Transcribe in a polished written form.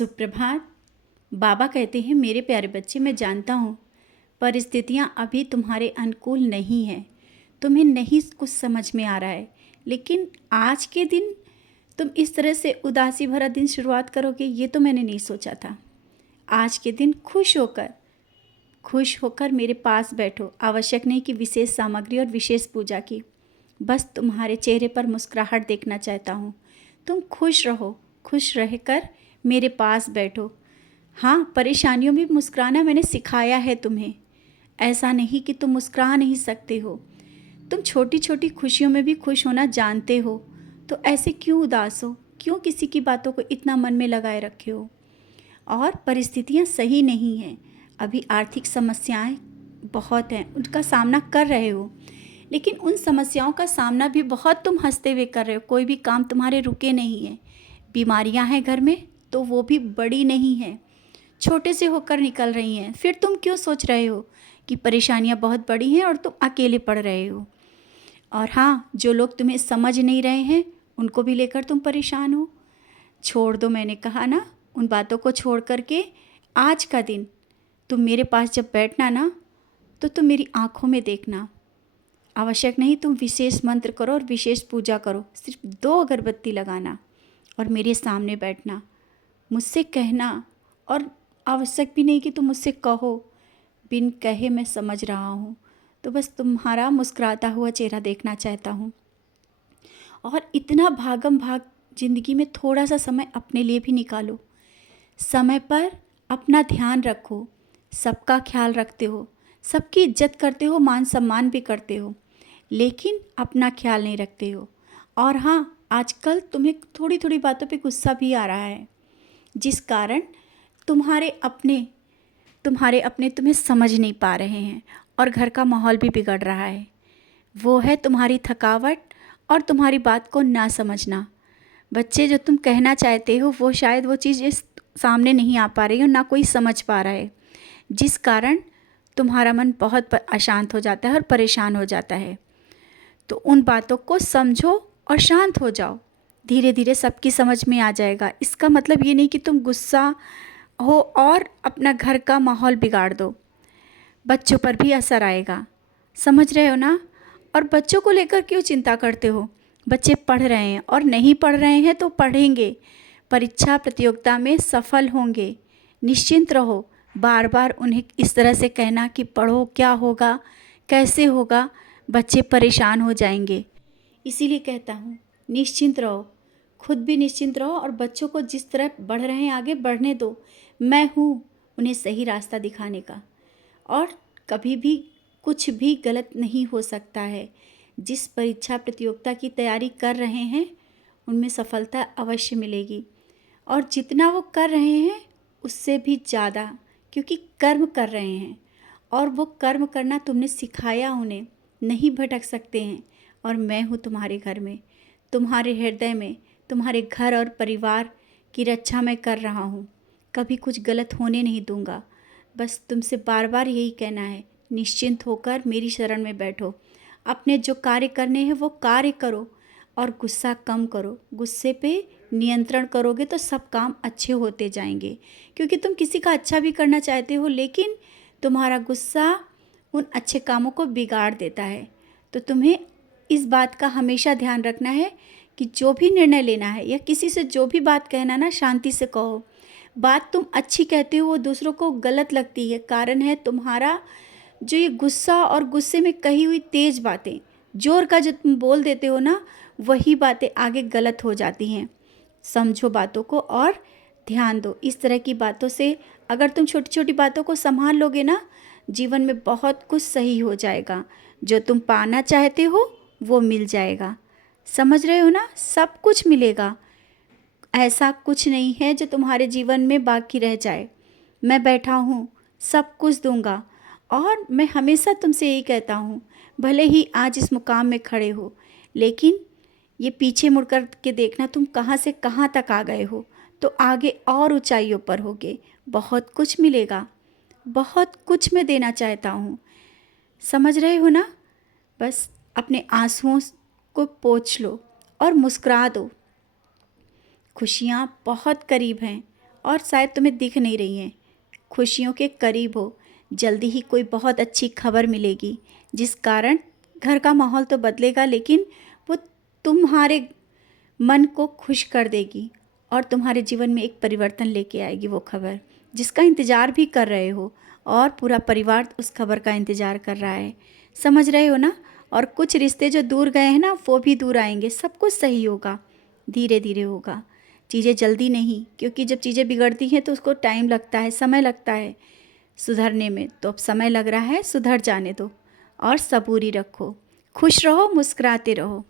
सुप्रभात। बाबा कहते हैं, मेरे प्यारे बच्चे, मैं जानता हूँ परिस्थितियाँ अभी तुम्हारे अनुकूल नहीं हैं, तुम्हें नहीं कुछ समझ में आ रहा है, लेकिन आज के दिन तुम इस तरह से उदासी भरा दिन शुरुआत करोगे, ये तो मैंने नहीं सोचा था। आज के दिन खुश होकर मेरे पास बैठो। आवश्यक नहीं कि विशेष सामग्री और विशेष पूजा की, बस तुम्हारे चेहरे पर मुस्कुराहट देखना चाहता हूँ। तुम खुश रहो, खुश रहकर मेरे पास बैठो। हाँ, परेशानियों में मुस्कुराना मैंने सिखाया है तुम्हें। ऐसा नहीं कि तुम मुस्कुरा नहीं सकते हो। तुम छोटी छोटी खुशियों में भी खुश होना जानते हो, तो ऐसे क्यों उदास हो? क्यों किसी की बातों को इतना मन में लगाए रखे हो? और परिस्थितियाँ सही नहीं हैं, अभी आर्थिक समस्याएं बहुत हैं, उनका सामना कर रहे हो, लेकिन उन समस्याओं का सामना भी बहुत तुम हंसते हुए कर रहे हो। कोई भी काम तुम्हारे रुके नहीं है। बीमारियां हैं घर में, तो वो भी बड़ी नहीं है, छोटे से होकर निकल रही हैं। फिर तुम क्यों सोच रहे हो कि परेशानियां बहुत बड़ी हैं और तुम अकेले पड़ रहे हो? और हाँ, जो लोग तुम्हें समझ नहीं रहे हैं, उनको भी लेकर तुम परेशान हो। छोड़ दो, मैंने कहा ना, उन बातों को छोड़ करके आज का दिन तुम मेरे पास जब बैठना ना, तो तुम मेरी आंखों में देखना। आवश्यक नहीं तुम विशेष मंत्र करो और विशेष पूजा करो, सिर्फ 2 अगरबत्ती लगाना और मेरे सामने बैठना, मुझसे कहना। और आवश्यक भी नहीं कि तुम मुझसे कहो, बिन कहे मैं समझ रहा हूँ। तो बस तुम्हारा मुस्कुराता हुआ चेहरा देखना चाहता हूँ। और इतना भागम भाग जिंदगी में थोड़ा सा समय अपने लिए भी निकालो। समय पर अपना ध्यान रखो, सबका ख्याल रखते हो, सबकी इज्जत करते हो, मान सम्मान भी करते हो, लेकिन अपना ख्याल नहीं रखते हो। और हाँ, आजकल तुम्हें थोड़ी थोड़ी बातों पे गुस्सा भी आ रहा है, जिस कारण तुम्हारे अपने तुम्हें समझ नहीं पा रहे हैं और घर का माहौल भी बिगड़ रहा है। वो है तुम्हारी थकावट और तुम्हारी बात को ना समझना। बच्चे, जो तुम कहना चाहते हो वो शायद वो चीज़ इस सामने नहीं आ पा रही हो, ना कोई समझ पा रहा है, जिस कारण तुम्हारा मन बहुत अशांत हो जाता है और परेशान हो जाता है। तो उन बातों को समझो और शांत हो जाओ। धीरे धीरे सबकी समझ में आ जाएगा। इसका मतलब ये नहीं कि तुम गुस्सा हो और अपना घर का माहौल बिगाड़ दो, बच्चों पर भी असर आएगा। समझ रहे हो ना? और बच्चों को लेकर क्यों चिंता करते हो? बच्चे पढ़ रहे हैं और नहीं पढ़ रहे हैं तो पढ़ेंगे, परीक्षा प्रतियोगिता में सफल होंगे। निश्चिंत रहो। बार बार उन्हें इस तरह से कहना कि पढ़ो, क्या होगा, कैसे होगा, बच्चे परेशान हो जाएंगे। इसीलिए कहता हूँ, निश्चिंत रहो, खुद भी निश्चिंत रहो और बच्चों को जिस तरह बढ़ रहे हैं आगे बढ़ने दो। मैं हूँ उन्हें सही रास्ता दिखाने का, और कभी भी कुछ भी गलत नहीं हो सकता है। जिस परीक्षा प्रतियोगिता की तैयारी कर रहे हैं उनमें सफलता अवश्य मिलेगी, और जितना वो कर रहे हैं उससे भी ज़्यादा, क्योंकि कर्म कर रहे हैं और वो कर्म करना तुमने सिखाया उन्हें, नहीं भटक सकते हैं। और मैं हूँ तुम्हारे घर में, तुम्हारे हृदय में, तुम्हारे घर और परिवार की रक्षा मैं कर रहा हूँ। कभी कुछ गलत होने नहीं दूंगा। बस तुमसे बार बार यही कहना है, निश्चिंत होकर मेरी शरण में बैठो। अपने जो कार्य करने हैं वो कार्य करो और गुस्सा कम करो। गुस्से पे नियंत्रण करोगे तो सब काम अच्छे होते जाएंगे, क्योंकि तुम किसी का अच्छा भी करना चाहते हो, लेकिन तुम्हारा गुस्सा उन अच्छे कामों को बिगाड़ देता है। तो तुम्हें इस बात का हमेशा ध्यान रखना है कि जो भी निर्णय लेना है या किसी से जो भी बात कहना ना, शांति से कहो। बात तुम अच्छी कहते हो वो दूसरों को गलत लगती है, कारण है तुम्हारा जो ये गुस्सा, और गुस्से में कही हुई तेज़ बातें, जोर का जो तुम बोल देते हो ना, वही बातें आगे गलत हो जाती हैं। समझो बातों को और ध्यान दो। इस तरह की बातों से अगर तुम छोटी छोटी बातों को संभाल लोगे ना, जीवन में बहुत कुछ सही हो जाएगा। जो तुम पाना चाहते हो वो मिल जाएगा। समझ रहे हो ना? सब कुछ मिलेगा। ऐसा कुछ नहीं है जो तुम्हारे जीवन में बाकी रह जाए। मैं बैठा हूँ, सब कुछ दूंगा। और मैं हमेशा तुमसे यही कहता हूँ, भले ही आज इस मुकाम में खड़े हो, लेकिन ये पीछे मुड़ कर के देखना, तुम कहाँ से कहाँ तक आ गए हो, तो आगे और ऊंचाइयों पर होगे। बहुत कुछ मिलेगा, बहुत कुछ मैं देना चाहता हूँ। समझ रहे हो ना? बस अपने आंसुओं को पोंछ लो और मुस्कुरा दो। खुशियाँ बहुत करीब हैं और शायद तुम्हें दिख नहीं रही हैं। खुशियों के करीब हो, जल्दी ही कोई बहुत अच्छी खबर मिलेगी जिस कारण घर का माहौल तो बदलेगा, लेकिन वो तुम्हारे मन को खुश कर देगी और तुम्हारे जीवन में एक परिवर्तन लेके आएगी। वो खबर जिसका इंतज़ार भी कर रहे हो और पूरा परिवार उस खबर का इंतज़ार कर रहा है। समझ रहे हो ना? और कुछ रिश्ते जो दूर गए हैं ना, वो भी दूर आएंगे। सब कुछ सही होगा, धीरे धीरे होगा, चीज़ें जल्दी नहीं, क्योंकि जब चीज़ें बिगड़ती हैं तो उसको टाइम लगता है, समय लगता है सुधरने में। तो अब समय लग रहा है, सुधर जाने दो और सबूरी रखो, खुश रहो, मुस्कुराते रहो।